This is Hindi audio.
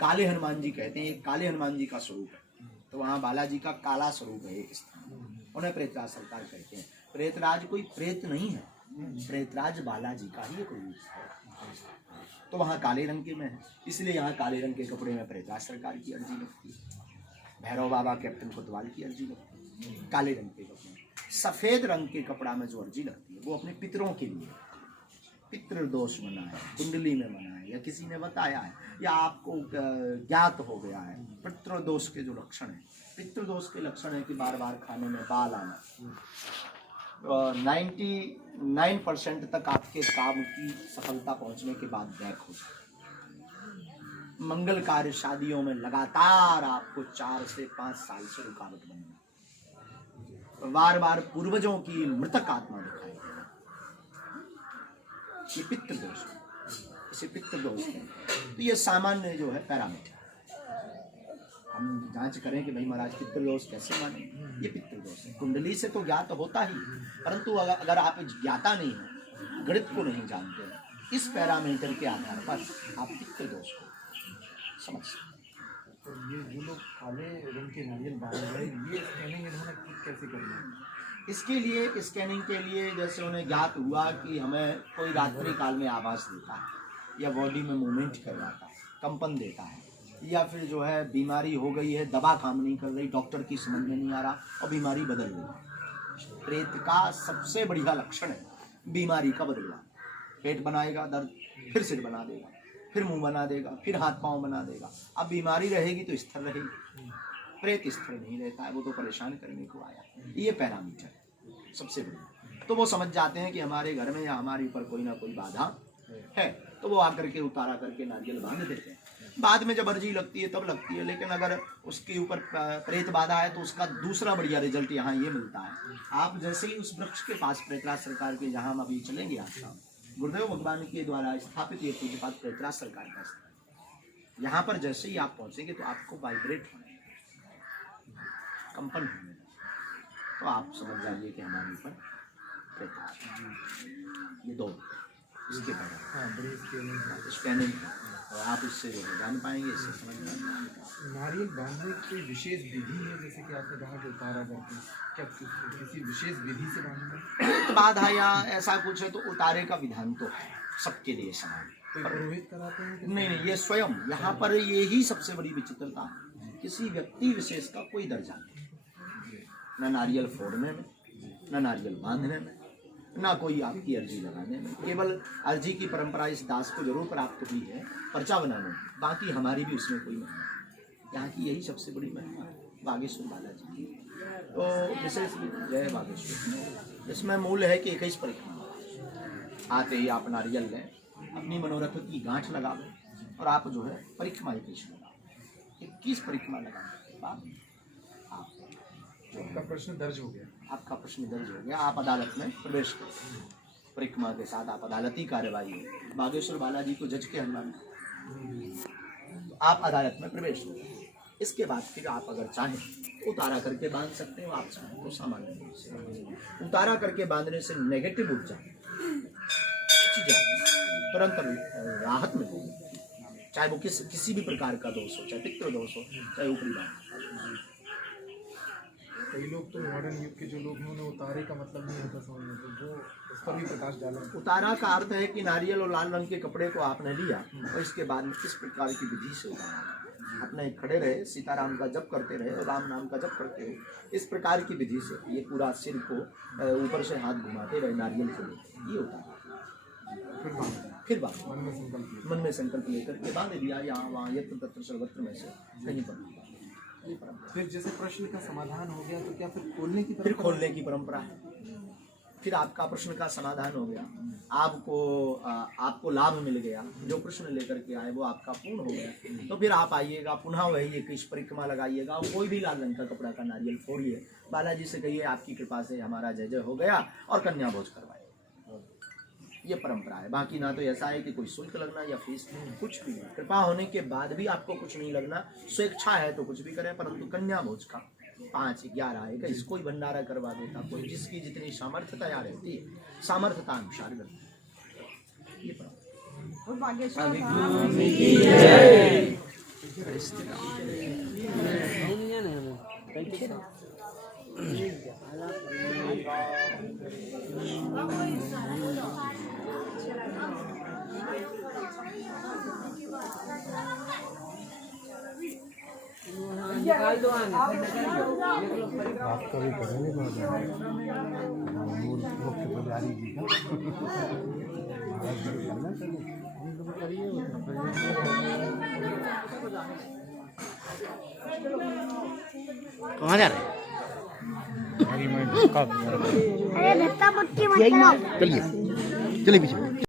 काले हनुमान जी कहते हैं, एक काले हनुमान जी का स्वरूप है, तो वहाँ बालाजी का काला स्वरूप है एक स्थान, उन्हें प्रेतराज सरकार कहते हैं। प्रेतराज कोई प्रेत नहीं है, प्रेतराज बालाजी का ही एक रूप है, तो वहाँ काले रंग के में है, इसलिए यहाँ काले रंग के कपड़े में प्रेतराज सरकार की अर्जी लगती है। भैरव बाबा कैप्टन कोतवाल की अर्जी लगती है काले रंग के कपड़े में। सफेद रंग के कपड़ा में जो अर्जी लगती है वो अपने पितरों के लिए, पितृ दोष मना है, कुंडली में मना है, या किसी ने बताया है, या आपको ज्ञात हो गया है। पितृ दोष के जो लक्षण है, पितृ दोष के लक्षण है कि बार बार खाने में बाल आना, 99% तक आपके काम की सफलता पहुंचने के बाद बैक हो जाए। मंगल कार्य शादियों में लगातार आपको 4 से 5 साल से रुकावट बनना, बार बार पूर्वजों की मृतक आत्मा दिखाई देना, ये पितृ दोष है, इसे पितृ दोष है। तो ये सामान्य जो है पैरामीटर, हम जांच करें कि भाई महाराज पितृ दोष कैसे माने, ये पितृ दोष है। कुंडली से तो ज्ञात होता ही, परंतु अगर आप ज्ञाता नहीं हो, गणित को नहीं जानते, इस पैरामीटर के आधार पर आप पितृ दोष को समझ सकते। तो ये जो लोग काले रंग के नारियल बांध रहे हैं, ये स्कैनिंग इन्होंने कैसे करनी है? इसके लिए स्कैनिंग के लिए जैसे उन्हें ज्ञात हुआ कि हमें कोई रात्रि काल में आवाज़ देता है, या बॉडी में मूवमेंट करवाता है, कंपन देता है, या फिर जो है बीमारी हो गई है, दवा काम नहीं कर रही, डॉक्टर की समझ में नहीं आ रहा और बीमारी बदल गई। प्रेत का सबसे बढ़िया लक्षण है बीमारी का बदलना। पेट बनाएगा दर्द, फिर सिर बना देगा, फिर मुंह बना देगा, फिर हाथ पांव बना देगा। अब बीमारी रहेगी तो स्थिर रहेगी, प्रेत स्थिर नहीं रहता है, वो तो परेशान करने को आया। ये पैरामीटर है सबसे बढ़िया। तो वो समझ जाते हैं कि हमारे घर में या हमारे ऊपर कोई ना कोई बाधा है, तो वो आकर के उतारा करके नारियल बांध देते हैं। बाद में जब अर्जी लगती है तब लगती है, लेकिन अगर उसके ऊपर प्रेत बाधा है तो उसका दूसरा बढ़िया रिजल्ट यहाँ ये मिलता है। आप जैसे ही उस वृक्ष के पास, प्रेतराज सरकार के जहाँ हम अभी चलेंगे आज शाम, गुरुदेव भगवान के द्वारा स्थापित ये पूज्यपाद प्रेतराज सरकार का स्थान, यहाँ पर जैसे ही आप पहुँचेंगे तो आपको वाइब्रेट होने, कंपन होने, तो आप समझ जाइए कि हमारे ऊपर प्रेत। ये दो इसके पहले स्कैनिंग, और आप इससे जो जान पाएंगे, इससे समझ पाएंगे। नारियल बांधने की कोई विशेष विधि है? जैसे कि आपने कहा कि उतारा करके, क्या किसी विशेष विधि से बांधना? तो बाधा या ऐसा कुछ है तो उतारे का विधान तो है सबके लिए समान। कोई पुरोहित कराते हैं? नहीं, ये स्वयं यहाँ पर ये ही सबसे बड़ी विचित्रता है। किसी व्यक्ति विशेष का कोई दर्जा नहीं, न नारियल फोड़ने में, न नारियल बांधने में, ना कोई आपकी अर्जी लगाने में। केवल अर्जी की परंपरा इस दास को जरूर प्राप्त हुई है पर्चा बनाने में, बाकी हमारी भी उसमें कोई महिमा नहीं। यहाँ की यही सबसे बड़ी महिमा है बागेश्वर बालाजी की। तो विशेष जय बागेश्वर, इसमें मूल है कि 21 परिक्रमा। आते ही आप नारियल लें, अपनी मनोरथ की गांठ लगा लें और आप जो है परिक्रमा 21 लगाओ। 21 परिक्रमा लगाने के बाद आपका प्रश्न दर्ज हो गया, आपका प्रश्न दर्ज हो गया, आप अदालत में प्रवेश करें। परिक्रमा के साथ आप अदालती कार्यवाही हो, बागेश्वर बालाजी को जज के हनुमान, तो आप अदालत में प्रवेश हो। इसके बाद फिर आप अगर चाहें उतारा करके बांध सकते हो, आप चाहें तो सामान्य रूप से उतारा करके बांधने से नेगेटिव ऊर्जा तुरंत राहत मिलेगी, चाहे वो किसी भी प्रकार का दोष हो, चाहे पितृ दोष हो, चाहे ऊपरी बात। कई लोग तो मॉडर्न युग के जो लोग हैं उन्हें उतारे का मतलब नहीं होता समझ, तो वो उस पर भी प्रकाश डालें। उतारा का अर्थ है कि नारियल और लाल रंग के कपड़े को आपने लिया और इसके बाद में किस प्रकार की विधि से उतारा। अपने खड़े रहे, सीताराम का जप करते रहे और राम नाम का जप करते रहे, इस प्रकार की विधि से ये पूरा सिर को ऊपर से हाथ घुमाते रहे नारियल को लेकर, ये उतारा। फिर बात मन में संकल्प लेकर के बांध दिया, यहाँ वहाँ यत्र तत्र सर्वत्र में से कहीं पर। फिर जैसे प्रश्न का समाधान हो गया तो क्या फिर खोलने की फिर खोलने की परंपरा है। फिर आपका प्रश्न का समाधान हो गया, आपको लाभ मिल गया, जो प्रश्न लेकर के आए वो आपका पूर्ण हो गया, तो फिर आप आइएगा पुनः वही 21 परिक्रमा लगाइएगा, कोई भी लाल रंग का कपड़ा का नारियल फोड़िए, बालाजी से कहिए आपकी कृपा से हमारा जय जय हो गया और कन्या भोज करवाइए। ये परंपरा है। बाकी ना तो ऐसा है कि कोई शुल्क लगना या फीस, कुछ भी नहीं। कृपा होने के बाद भी आपको कुछ नहीं लगना, स्वेच्छा है तो कुछ भी करें, परंतु कन्या भोज का 5, 11, 21 कोई भंडारा करवा देता, कोई जिसकी जितनी सामर्थ्यता रहती है सामर्थ्यता अनुसार करती है। ये परंपरा। स्थित आपका भी करेंगे मूल मुख्य पुजारी जी का महाराज जी करना चाहिए हम तो करिए कहाँ जा रहे हैं? अरे धत्ता पुट्टी मत चलिए चलिए पीछे